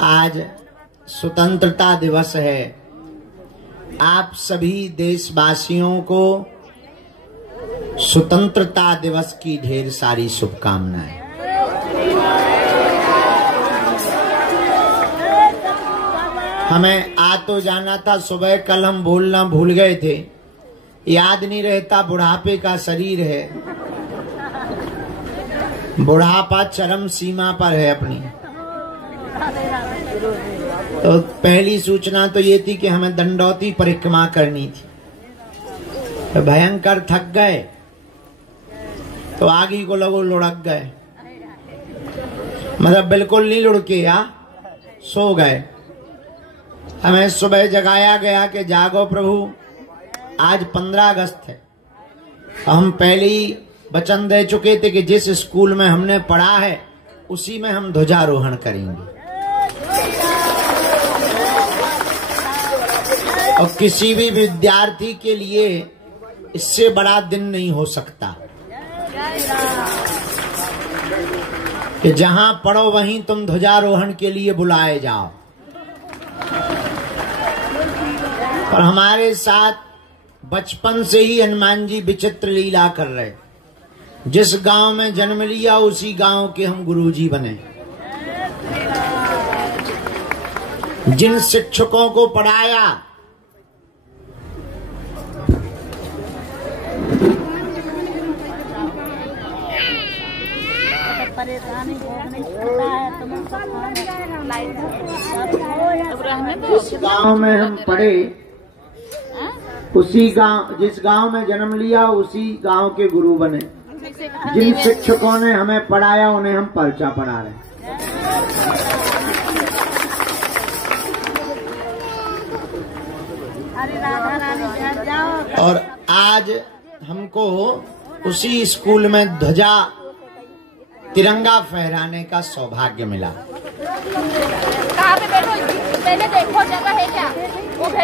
आज स्वतंत्रता दिवस है। आप सभी देशवासियों को स्वतंत्रता दिवस की ढेर सारी शुभकामनाएं। हमें आ तो जाना था सुबह, कल हम बोलना भूल गए थे, याद नहीं रहता। बुढ़ापे का शरीर है, बुढ़ापा चरम सीमा पर है अपनी। तो पहली सूचना तो ये थी कि हमें दंडौती परिक्रमा करनी थी, तो भयंकर थक गए तो आगे को लोगों लुढ़क गए, मतलब बिल्कुल नहीं लुढ़के, सो गए। हमें सुबह जगाया गया कि जागो प्रभु, आज 15 अगस्त है। हम पहले ही वचन दे चुके थे कि जिस स्कूल में हमने पढ़ा है उसी में हम ध्वजारोहण करेंगे, और किसी भी विद्यार्थी के लिए इससे बड़ा दिन नहीं हो सकता कि जहां पढ़ो वहीं तुम ध्वजारोहण के लिए बुलाए जाओ। और हमारे साथ बचपन से ही हनुमान जी विचित्र लीला कर रहे। जिस गांव में जन्म लिया उसी गांव के हम गुरुजी बने। जिन शिक्षकों को पढ़ाया जिस गांव में हम पढ़े उसी गांव, जिस गांव में जन्म लिया उसी गांव के गुरु बने। जिन शिक्षकों ने हमें पढ़ाया उन्हें हम पर्चा पढ़ा रहे। और आज हमको उसी स्कूल में ध्वजा तिरंगा फहराने का सौभाग्य मिला। कहाँ पे बैठो, पहले देखो जगह है क्या?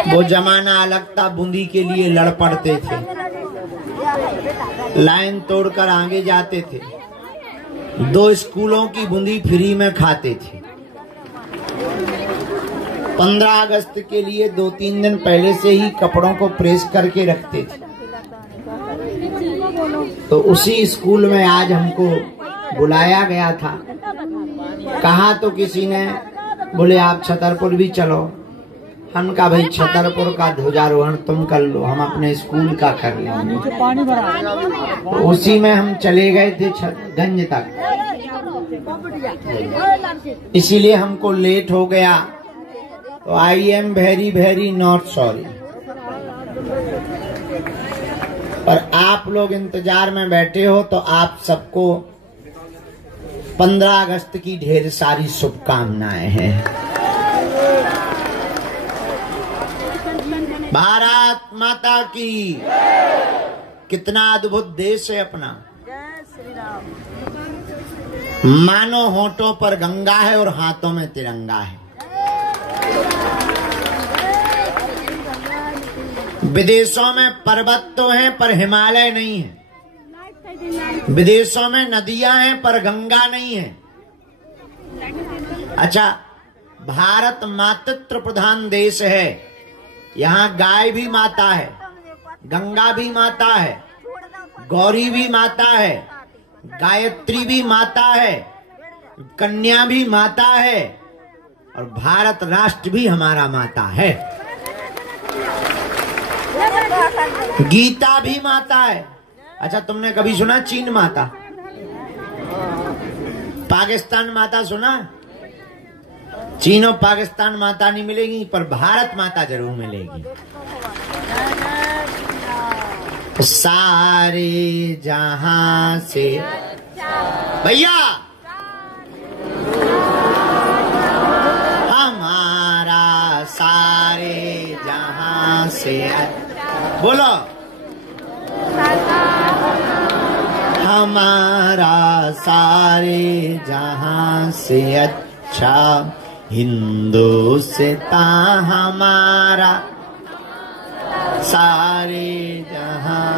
वो जमाना अलग था, बूंदी के लिए लड़ पड़ते थे, लाइन तोड़कर आगे जाते थे, 2 स्कूलों की बूंदी फ्री में खाते थे। 15 अगस्त के लिए 2-3 दिन पहले से ही कपड़ों को प्रेस करके रखते थे। तो उसी स्कूल में आज हमको बुलाया गया था। कहा तो किसी ने, बोले आप छतरपुर भी चलो। हम कहा भाई छतरपुर का ध्वजारोहण तुम कर लो, हम अपने स्कूल का कर लेंगे। तो उसी में हम चले गए थे गंज तक, इसीलिए हमको लेट हो गया। तो I am very very not sorry. पर आप लोग इंतजार में बैठे हो तो आप सबको 15 अगस्त की ढेर सारी शुभकामनाएं हैं। भारत माता की। कितना अद्भुत देश है अपना। मानो होठों पर गंगा है और हाथों में तिरंगा है। विदेशों में पर्वत तो हैं पर हिमालय नहीं है। विदेशों में नदियां हैं पर गंगा नहीं है। अच्छा, भारत मातृत्व प्रधान देश है। यहाँ गाय भी माता है, गंगा भी माता है, गौरी भी माता है, गायत्री भी माता है, कन्या भी माता है, और भारत राष्ट्र भी हमारा माता है। गीता भी माता है। अच्छा, तुमने कभी सुना चीन माता, पाकिस्तान माता सुना? चीन और पाकिस्तान माता नहीं मिलेगी, पर भारत माता जरूर मिलेगी। सारे जहां से भैया हमारा सारे जहां से, बोलो हमारा सारे जहां से अच्छा हिंदुस्तान हमारा सारे जहां।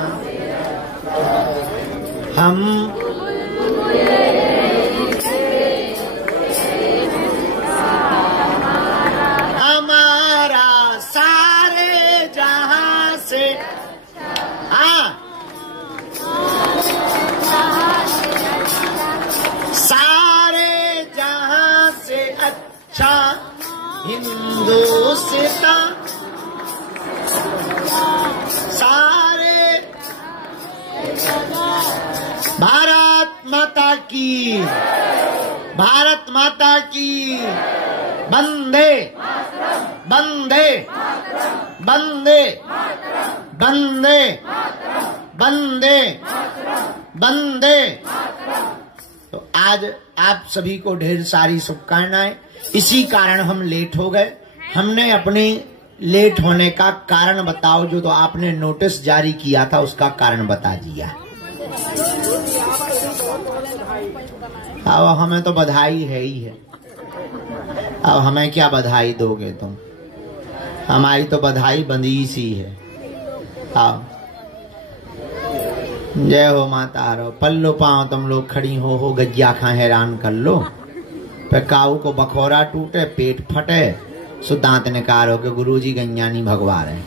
हम हिंदुस्तान सारे भारत माता की, भारत माता की वंदे वंदे वंदे वंदे वंदे वंदे। तो आज आप सभी को ढेर सारी शुभकामनाएं। इसी कारण हम लेट हो गए। हमने अपने लेट होने का कारण बताओ, जो तो आपने नोटिस जारी किया था उसका कारण बता दिया। अब हमें तो बधाई है ही है, अब हमें क्या बधाई दोगे तुम, हमारी तो बधाई बंदी सी है। आओ, जय हो माता रो, पल्लो पाओ तुम लोग खड़ी हो गज्जा खा हैरान कर लो। पे काऊ को बखोरा टूटे, पेट फटे, सो दांत निकारो के गुरुजी गंजानी भगवा रहे।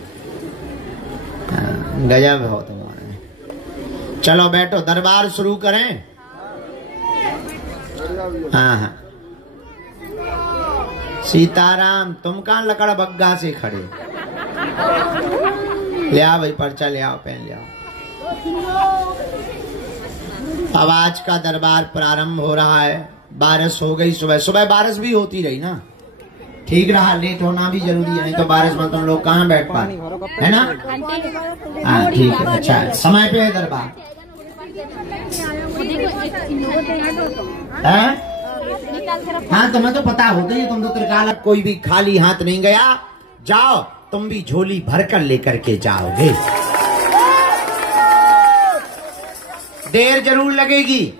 गजब हो तुम्हारे। चलो बैठो, दरबार शुरू करें। हाँ हाँ, सीताराम तुम कहाँ लकड़ बग्गा से खड़े, ले आओ भाई पर्चा, ले आओ पेन ले आओ। अब आज का दरबार प्रारंभ हो रहा है। बारिश हो गई, सुबह सुबह बारिश भी होती रही ना, ठीक रहा। लेट होना भी जरूरी है, नहीं तो बारिश में तुम लोग कहाँ बैठ पाए, है ना। हाँ ठीक है, अच्छा है, समय पे है दरबार। हाँ तुम्हें तो पता होता ही, तुम तो त्रिकाल, कोई भी खाली हाथ नहीं गया। जाओ तुम भी झोली भर कर लेकर के जाओगे। देर जरूर लगेगी।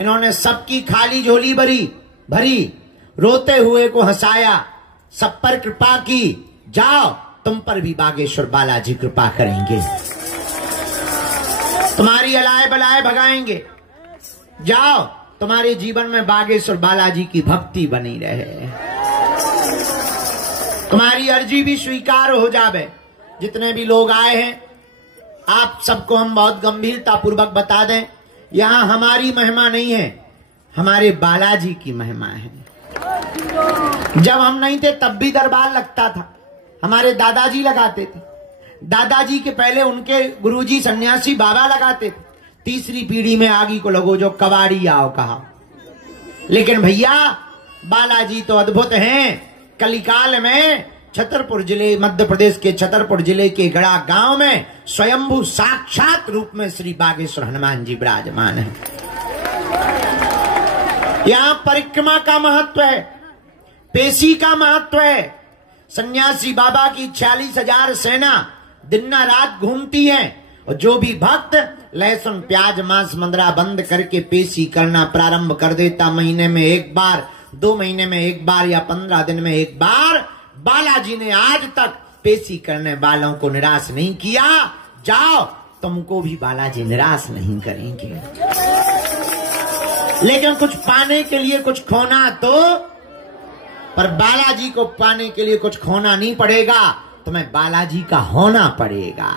इन्होंने सबकी खाली झोली भरी, रोते हुए को हंसाया, सब पर कृपा की। जाओ तुम पर भी बागेश्वर बालाजी कृपा करेंगे, तुम्हारी अलाए बलाए भगाएंगे। जाओ तुम्हारे जीवन में बागेश्वर बालाजी की भक्ति बनी रहे, तुम्हारी अर्जी भी स्वीकार हो जावे। जितने भी लोग आए हैं आप सबको हम बहुत गंभीरता पूर्वक बता दें, यहाँ हमारी महिमा नहीं है, हमारे बालाजी की महिमा है। जब हम नहीं थे तब भी दरबार लगता था, हमारे दादाजी लगाते थे। दादाजी के पहले उनके गुरुजी सन्यासी बाबा लगाते थे। तीसरी पीढ़ी में आगी को लगो जो कबाड़ी आओ कहा। लेकिन भैया बालाजी तो अद्भुत हैं। कलिकाल में छतरपुर जिले, मध्य प्रदेश के छतरपुर जिले के गड़ा गांव में स्वयंभू साक्षात रूप में श्री बागेश्वर हनुमान जी विराजमान है। यहाँ परिक्रमा का महत्व है, पेशी का महत्व है। सन्यासी बाबा की 46,000 सेना दिन रात घूमती है, और जो भी भक्त लहसुन प्याज मांस मंदरा बंद करके पेशी करना प्रारंभ कर देता, महीने में एक बार, 2 महीने में एक बार या 15 दिन में एक बार, बालाजी ने आज तक पेशी करने वालों को निराश नहीं किया। जाओ तुमको भी बालाजी निराश नहीं करेंगे। लेकिन कुछ पाने के लिए कुछ खोना तो, पर बालाजी को पाने के लिए कुछ खोना नहीं पड़ेगा, तुम्हें बालाजी का होना पड़ेगा।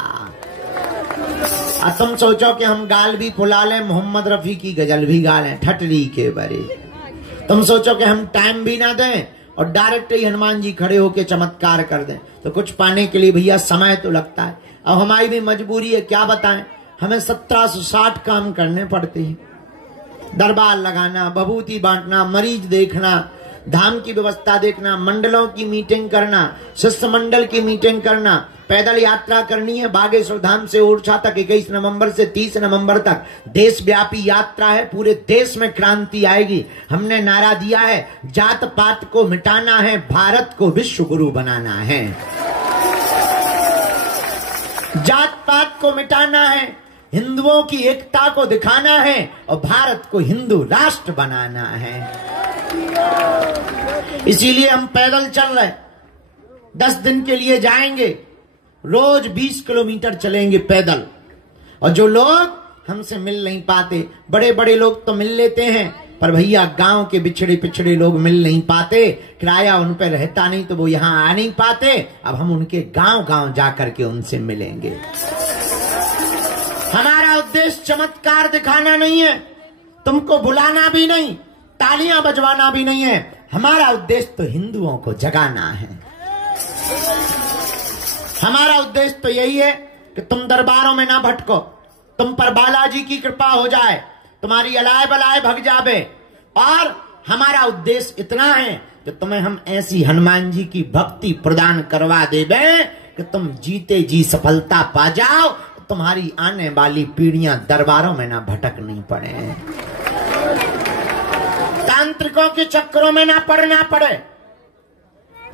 अब तुम सोचो कि हम गाल भी फुला लें, मोहम्मद रफी की गजल भी गा लें ठटरी के बरे। तुम सोचो कि हम टाइम भी ना दें और डायरेक्ट ही हनुमान जी खड़े होके चमत्कार कर दें, तो कुछ पाने के लिए भैया समय तो लगता है। अब हमारी भी मजबूरी है, क्या बताएं, हमें 1760 काम करने पड़ते हैं। दरबार लगाना, भभूति बांटना, मरीज देखना, धाम की व्यवस्था देखना, मंडलों की मीटिंग करना, शिष्य मंडल की मीटिंग करना, पैदल यात्रा करनी है बागेश्वर धाम से ओरछा तक 21 नवंबर से 30 नवंबर तक देशव्यापी यात्रा है। पूरे देश में क्रांति आएगी। हमने नारा दिया है, जात पात को मिटाना है, भारत को विश्व गुरु बनाना है। जात पात को मिटाना है, हिंदुओं की एकता को दिखाना है, और भारत को हिंदू राष्ट्र बनाना है। इसीलिए हम पैदल चल रहे, 10 दिन के लिए जाएंगे, रोज 20 किलोमीटर चलेंगे पैदल। और जो लोग हमसे मिल नहीं पाते, बड़े बड़े लोग तो मिल लेते हैं, पर भैया गांव के बिछड़े पिछड़े लोग मिल नहीं पाते, किराया उन पे रहता नहीं तो वो यहाँ आ नहीं पाते। अब हम उनके गांव गांव जाकर के उनसे मिलेंगे। हमारा उद्देश्य चमत्कार दिखाना नहीं है, तुमको बुलाना भी नहीं, तालियां बजवाना भी नहीं है। हमारा उद्देश्य तो हिंदुओं को जगाना है। हमारा उद्देश्य तो यही है कि तुम दरबारों में ना भटको, तुम पर बालाजी की कृपा हो जाए, तुम्हारी अलाय बलाय भग जावे। और हमारा उद्देश्य इतना है कि तुम्हें हम ऐसी हनुमान जी की भक्ति प्रदान करवा देवे कि तुम जीते जी सफलता पा जाओ, तुम्हारी आने वाली पीढ़ियां दरबारों में ना भटकनी पड़े, तांत्रिकों के चक्करों में ना पड़ना पड़े,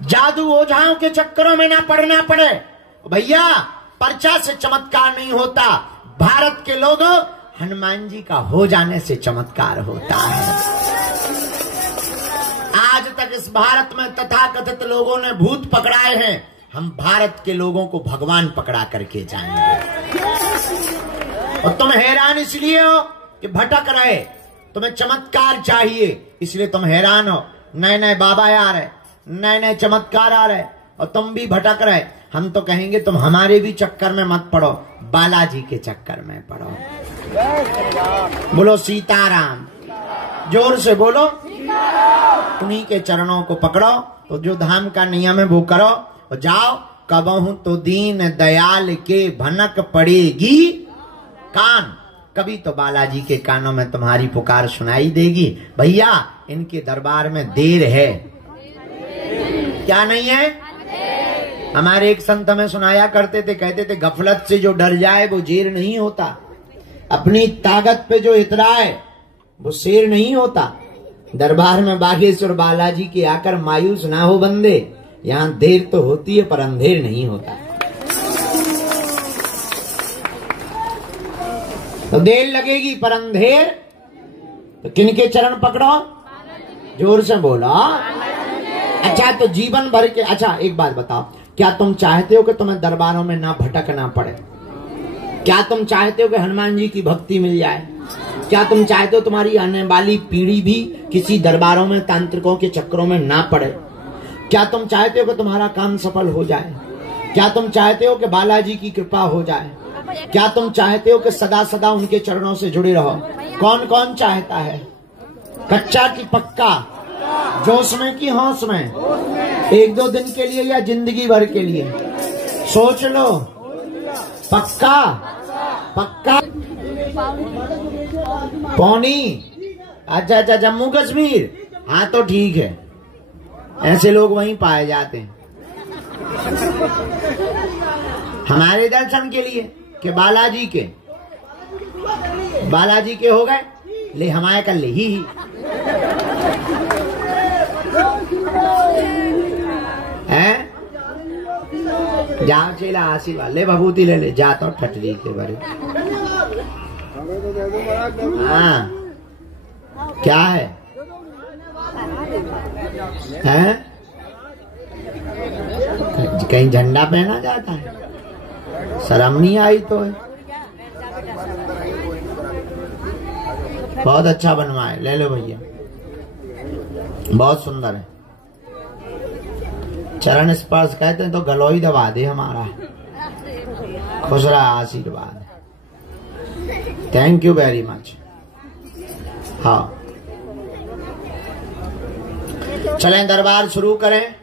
जादू ओझाओं के चक्करों में ना पड़ना पड़े। भैया पर्चा से चमत्कार नहीं होता, भारत के लोगों हनुमान जी का हो जाने से चमत्कार होता है। आज तक इस भारत में तथाकथित लोगों ने भूत पकड़ाए हैं, हम भारत के लोगों को भगवान पकड़ा करके जाएंगे। और तुम हैरान इसलिए हो कि भटक रहे, तुम्हें चमत्कार चाहिए इसलिए तुम हैरान हो। नए नए बाबा आ रहे, नए नए चमत्कार आ रहे और तुम भी भटक रहे। हम तो कहेंगे तुम हमारे भी चक्कर में मत पड़ो, बालाजी के चक्कर में पड़ो। बोलो सीताराम, जोर से बोलो। उन्हीं के चरणों को पकड़ो, तो जो धाम का नियम है वो करो और जाओ। कबहू तो दीन दयाल के भनक पड़ेगी कान, कभी तो बालाजी के कानों में तुम्हारी पुकार सुनाई देगी। भैया इनके दरबार में देर है, क्या नहीं है? हमारे एक संत हमें सुनाया करते थे, कहते थे गफलत से जो डर जाए वो जेर नहीं होता, अपनी ताकत पे जो इतराए वो शेर नहीं होता। दरबार में बागेश्वर बालाजी के आकर मायूस ना हो बंदे, यहाँ देर तो होती है पर अंधेर नहीं होता। तो देर लगेगी पर अंधेर, तो किनके चरण पकड़ो? जोर से बोला। अच्छा तो जीवन भर के, अच्छा एक बात बताओ, क्या तुम चाहते हो कि तुम्हें दरबारों में ना भटकना पड़े? क्या तुम चाहते हो कि हनुमान जी की भक्ति मिल जाए? क्या तुम चाहते हो तुम्हारी आने वाली पीढ़ी भी किसी दरबारों में तांत्रिकों के चक्करों में ना पड़े? क्या तुम चाहते हो कि तुम्हारा काम सफल हो जाए? क्या तुम चाहते हो कि बालाजी की कृपा हो जाए? क्या तुम चाहते हो कि सदा सदा उनके चरणों से जुड़े रहो? कौन कौन चाहता है? कच्चा की पक्का, जोश में की होश में, एक दो दिन के लिए या जिंदगी भर के लिए? सोच लो। पक्का पक्का। पौनी, अच्छा अच्छा, जम्मू कश्मीर, हाँ तो ठीक है, ऐसे लोग वहीं पाए जाते हैं। हमारे दर्शन के लिए कि बालाजी के हो गए, ले हमारे कर ले ही है। जाओ चेला आशीर्वाद ले, भभूति ले ले, जाता हूँ ठटरी के बारे। हाँ क्या है? हैं? कहीं झंडा पहना जाता है? शर्म नहीं आई तो है। बहुत अच्छा बनवाए, ले लो भैया, बहुत सुंदर है। चरण स्पर्श कहते हैं तो गलोई दबा दे हमारा। खुश रहा, आशीर्वाद। Thank you very much. हाँ चलें दरबार शुरू करें।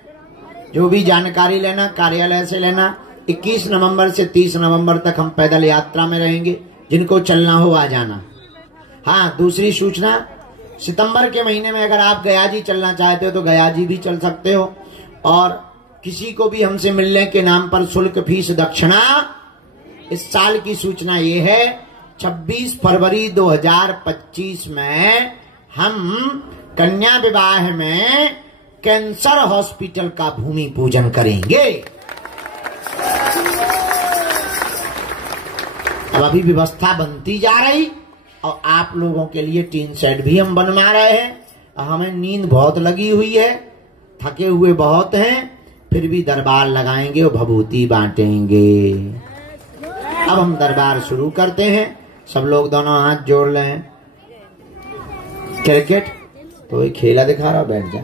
जो भी जानकारी लेना कार्यालय से लेना। 21 नवंबर से 30 नवंबर तक हम पैदल यात्रा में रहेंगे, जिनको चलना हो आ जाना। हाँ दूसरी सूचना, सितंबर के महीने में अगर आप गया जी चलना चाहते हो तो गया जी भी चल सकते हो। और किसी को भी हमसे मिलने के नाम पर शुल्क फीस दक्षिणा। इस साल की सूचना ये है, 26 फरवरी 2025 में हम कन्या विवाह में कैंसर हॉस्पिटल का भूमि पूजन करेंगे। अब अभी व्यवस्था बनती जा रही और आप लोगों के लिए टीन शेड भी हम बनवा रहे हैं। हमें नींद बहुत लगी हुई है, थके हुए बहुत हैं, फिर भी दरबार लगाएंगे और भभूति बांटेंगे। अब हम दरबार शुरू करते हैं। सब लोग दोनों हाथ जोड़ लें। क्रिकेट तो एक खेला दिखा रहा, बैठ जा।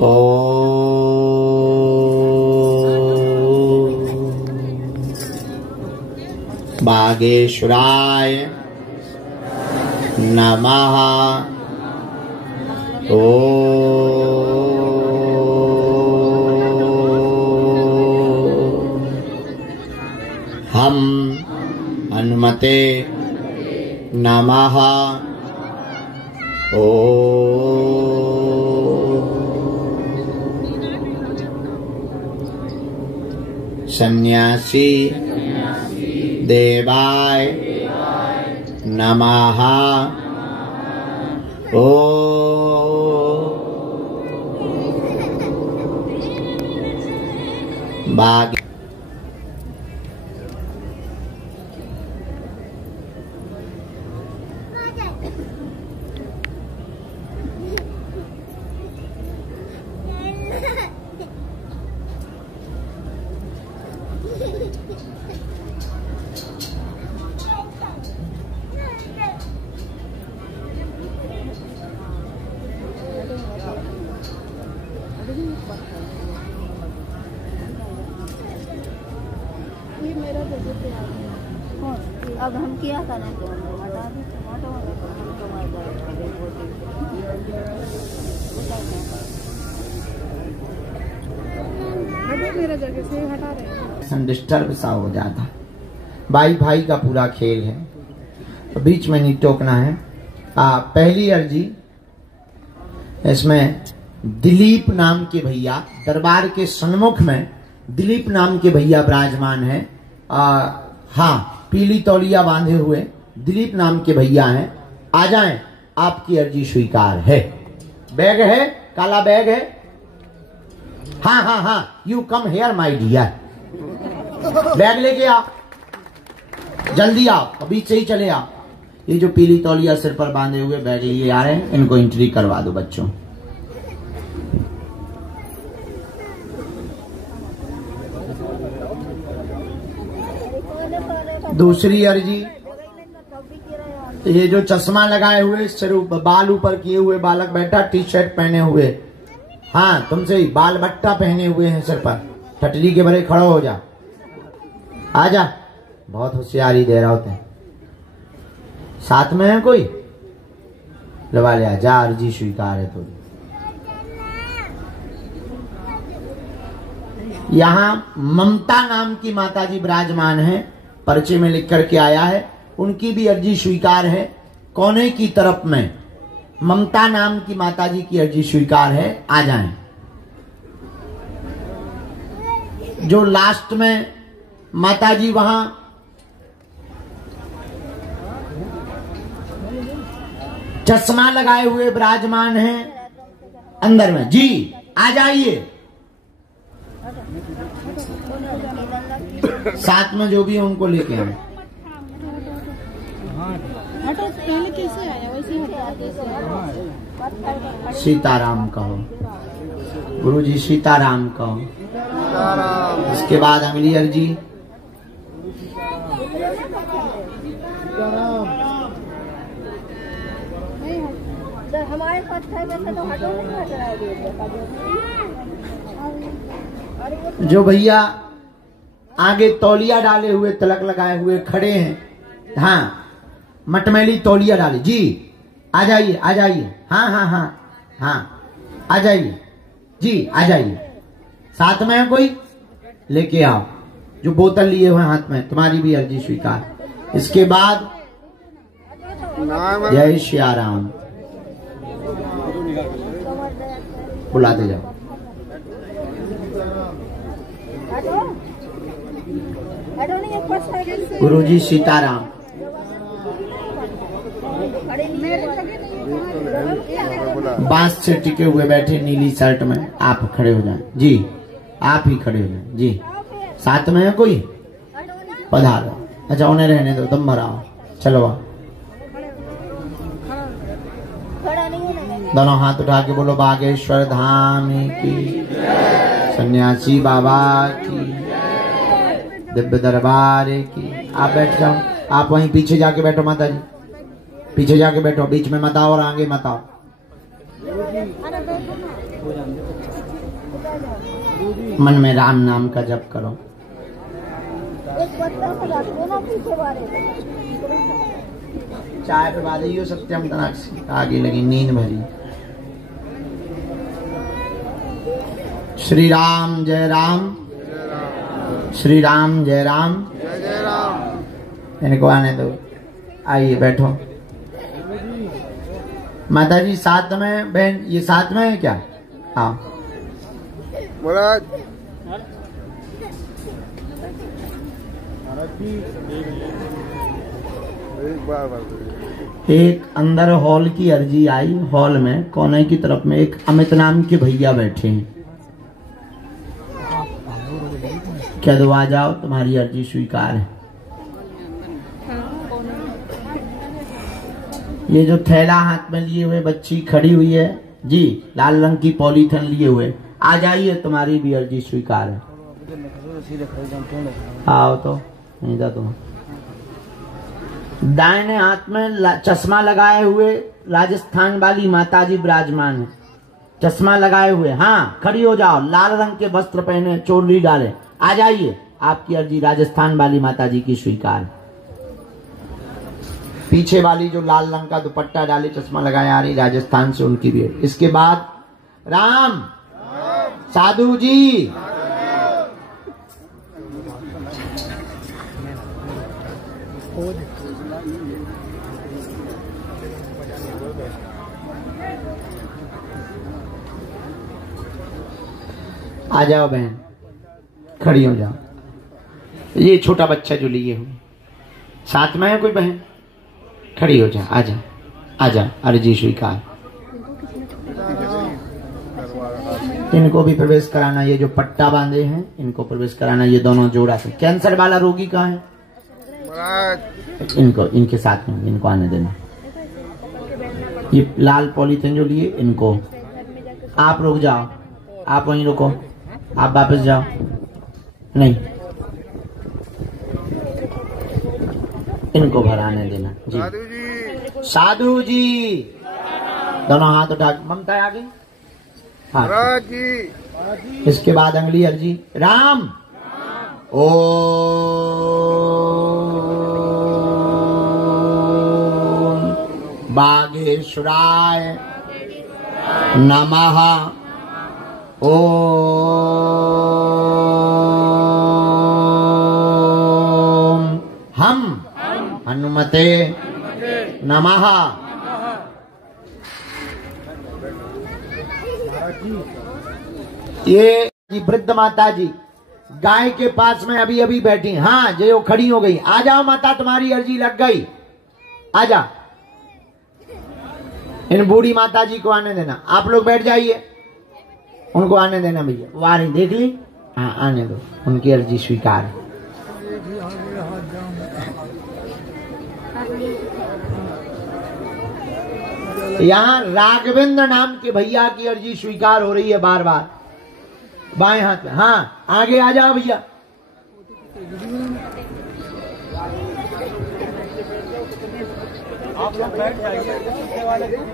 ओ बागेश्वराय नमः। ओ हम हनुमते नमः। ओ सन्यासी देवाय नमः। ओ बाग अब हम क्या करें? मेरा जगह से हटा रहे डिस्टर्ब सा हो जाता। भाई भाई का पूरा खेल है, तो बीच में नहीं टोकना है। पहली अर्जी, इसमें दिलीप नाम के भैया दरबार के सन्मुख में दिलीप नाम के भैया विराजमान है। हाँ, पीली तौलिया बांधे हुए दिलीप नाम के भैया हैं। आ जाएं, आपकी अर्जी स्वीकार है। बैग है, काला बैग है। हाँ हाँ हाँ, you come here my dear. Bag लेके आओ, जल्दी आओ, बीच से ही चले आओ। ये जो पीली तौलिया सिर पर बांधे हुए बैग लिए आ रहे हैं, इनको एंट्री करवा दो बच्चों। दूसरी अर्जी, ये जो चश्मा लगाए हुए, सिर बाल ऊपर किए हुए बालक बैठा, टी शर्ट पहने हुए, हाँ तुमसे ही, बाल बट्टा पहने हुए हैं सिर पर, ठटरी के भरे खड़ो हो जा, आजा। बहुत होशियारी दे रहा होते हैं। साथ में है कोई? लवा लिया, जा, अर्जी स्वीकार है। थोड़ी यहाँ ममता नाम की माताजी विराजमान है, पर्चे में लिख करके आया है, उनकी भी अर्जी स्वीकार है। कोने की तरफ में ममता नाम की माताजी की अर्जी स्वीकार है। आ जाएं। जो लास्ट में माताजी वहां चश्मा लगाए हुए विराजमान हैं अंदर में, जी आ जाइए। साथ में जो भी है उनको लेके आए। सीताराम कहो, गुरुजी सीताराम कहो। इसके बाद अगली अर्जी, हमारे पास तो हटो नहीं। जो भैया आगे तौलिया डाले हुए, तिलक लगाए हुए खड़े हैं, हाँ मटमैली तौलिया डाले, जी आ जाइए, आ जाइए। हाँ हाँ हाँ हाँ, आ जाइए जी, आ जाइए। साथ में है कोई? लेके आओ। जो बोतल लिए हुए हाथ में, तुम्हारी भी अर्जी स्वीकार। इसके बाद जय श्री राम, बुलाते जाओ। गुरुजी सीताराम। बांस से टिके हुए बैठे नीली शर्ट में, आप खड़े हो जाएं जी, आप ही खड़े हो जाएं जी। साथ में है कोई? पधारो। अच्छा उन्हें रहने दो, तुम भराओ, चलो आओ। दोनों हाथ उठा के बोलो बागेश्वर धाम की, सन्यासी बाबा की, दिव्य दरबार की। आप बैठ जाओ, आप वहीं पीछे जाके बैठो माता जी, पीछे जाके बैठो, बीच में मत आओ और आगे मत आओ। मन में राम नाम का जप करो। चाय पे बाधियो सत्यम तनाक्षी, आगे लगी नींद भरी। श्री राम जय राम, श्री राम जय राम, जय राम। इनको आने दो, आइए बैठो। माता जी साथ में, बहन ये साथ में है क्या? हाँ महाराज एक अंदर हॉल की अर्जी आई। हॉल में कोने की तरफ में एक अमित नाम के भैया बैठे हैं। क्या दो आ जाओ, तुम्हारी अर्जी स्वीकार है। ये जो थैला हाथ में लिए हुए बच्ची खड़ी हुई है जी, लाल रंग की पॉलीथिन लिए हुए, आ जाइए, तुम्हारी भी अर्जी स्वीकार है। आओ तो नहीं था तुम। दाहिने हाथ में चश्मा लगाए हुए राजस्थान वाली माताजी विराजमान है, चश्मा लगाए हुए। हाँ खड़ी हो जाओ, लाल रंग के वस्त्र पहने, चोली डाले, आ जाइए, आपकी अर्जी राजस्थान वाली माताजी की स्वीकार। पीछे वाली जो लाल रंग का दुपट्टा डाले, चश्मा लगाए आ रही, राजस्थान से, उनकी भी है। इसके बाद राम साधु जी, आ जाओ बहन, खड़ी हो जाओ। ये छोटा बच्चा जो लिए हो, साथ में है कोई बहन? खड़ी हो जा, आजा आजा, अर्जी स्वीकार। इनको भी प्रवेश कराना, ये जो पट्टा बांधे हैं इनको प्रवेश कराना, ये दोनों जोड़ा से। कैंसर वाला रोगी कहाँ है? इनको, इनके साथ में, इनको आने देना। ये लाल पॉलीथिन जो लिए, इनको आप रुक जाओ, आप वहीं रुको, आप वापस जाओ। नहीं, इनको भराने देना जी। साधु जी दोनों हाथ उठा, ममता आ गई। हाँ जी। इसके बाद अगली अर्जी राम। ओ बागेश्वराय नमः। ओ हम हनुमते नमः। ये वृद्ध माता जी गाय के पास में अभी अभी बैठी। हाँ जो खड़ी हो गई, आ जाओ माता, तुम्हारी अर्जी लग गई, आ जा। इन बूढ़ी माता जी को आने देना, आप लोग बैठ जाइए, उनको आने देना भैया। वारी देख ली, हाँ आने दो, उनकी अर्जी स्वीकार। यहाँ राघवेंद्र नाम के भैया की अर्जी स्वीकार हो रही है बार बार, बाएं हाथ में। हाँ आगे आ जाओ भैया।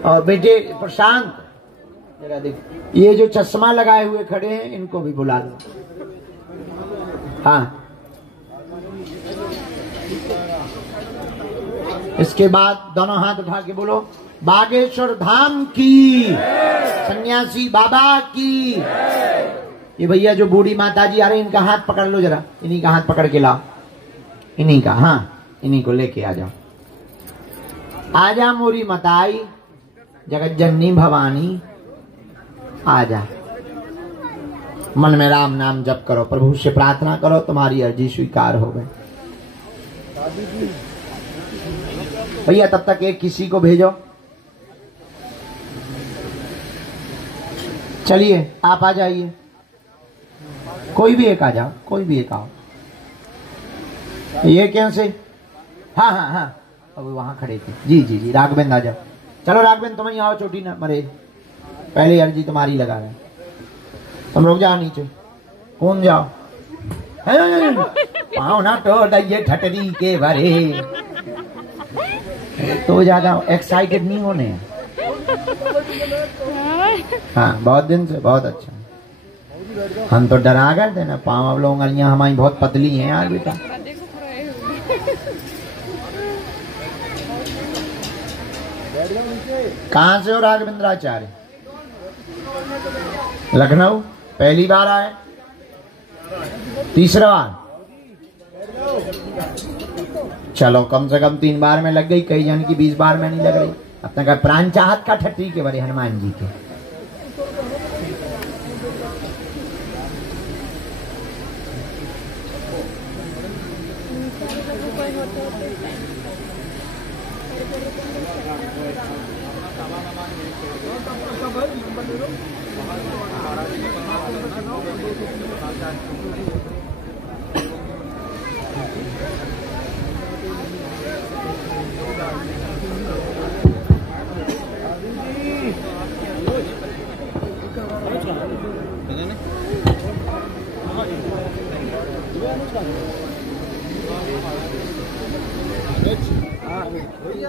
और बेटे प्रशांत, जरा देख, ये जो चश्मा लगाए हुए खड़े हैं इनको भी बुला लो। हाँ इसके बाद दोनों हाथ उठा के बोलो, बागेश्वर धाम की, सन्यासी बाबा की। ये भैया जो बूढ़ी माता जी आ रही, इनका हाथ पकड़ लो जरा, इन्हीं का हाथ पकड़ के लाओ, इन्हीं का। हाँ इन्हीं को लेके आ जाओ। आजा मोरी मताई, जगत जननी भवानी, आजा। मन में राम नाम जप करो, प्रभु से प्रार्थना करो, तुम्हारी अर्जी स्वीकार हो गई। भैया तब तक एक किसी को भेजो। चलिए आप आ जाइए, कोई भी एक आ जाओ, कोई भी एक आओ। ये कैसे? हाँ हाँ हाँ, अब वहां खड़े थे जी जी जी। राघवेंद्र आ जाओ, चलो राघवेंद्र तुम ही आओ, चोटी ना मरे, पहले अर्जी तुम्हारी लगा रहे। तुम लोग जाओ नीचे, कौन जाओ, पाँव ना तो ये ठटरी के भरे। तो ज्यादा एक्साइटेड नहीं होने। हाँ बहुत दिन से, बहुत अच्छा। हम तो डरा गए थे ना, पाँव अब लोग, उंगलियां हमारी बहुत पतली हैं यार बेटा। कहाँ से हो राघवेंद्राचार्य? लखनऊ। पहली बार आए, तीसरा बार, चलो कम से कम 3 बार में लग गई, कई जन की 20 बार में नहीं लग रही। अपने का प्राण चाहत का ठट्टी के बड़े हनुमान जी के।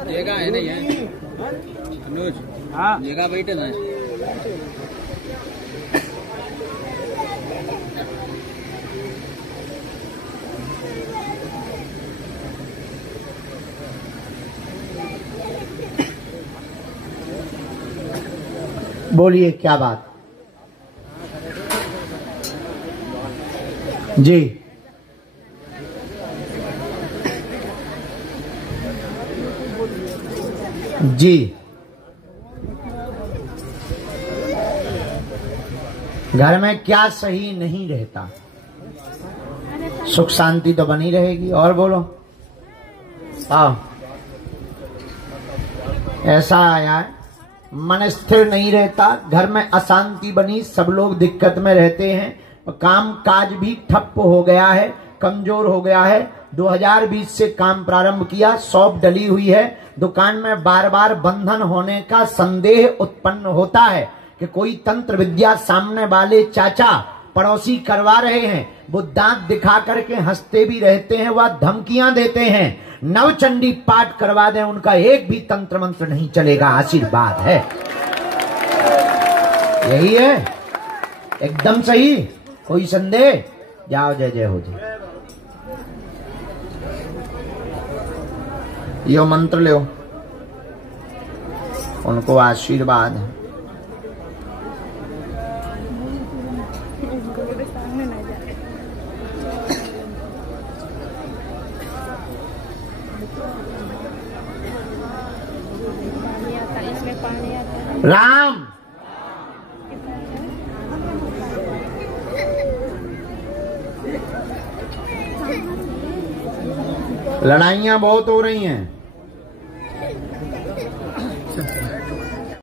जगह है नहीं है अनुज, जगह बैठे ना। बोलिए क्या बात जी। जी घर में क्या सही नहीं रहता, सुख शांति तो बनी रहेगी। और बोलो, आओ। ऐसा आया है, मन स्थिर नहीं रहता, घर में अशांति बनी, सब लोग दिक्कत में रहते हैं, काम काज भी ठप्प हो गया है, कमजोर हो गया है। 2020 से काम प्रारंभ किया, शॉप डली हुई है, दुकान में बार बार बंधन होने का संदेह उत्पन्न होता है कि कोई तंत्र विद्या सामने वाले चाचा पड़ोसी करवा रहे हैं। वो दांत दिखा करके हंसते भी रहते हैं, वह धमकियां देते हैं। नवचंडी पाठ करवा दें, उनका एक भी तंत्र मंत्र नहीं चलेगा, आशीर्वाद है। यही है, एकदम सही, कोई संदेह? जाओ, जय जय हो जाए। यो मंत्र लो, उनको आशीर्वाद है। राम लड़ाइयां बहुत हो रही हैं,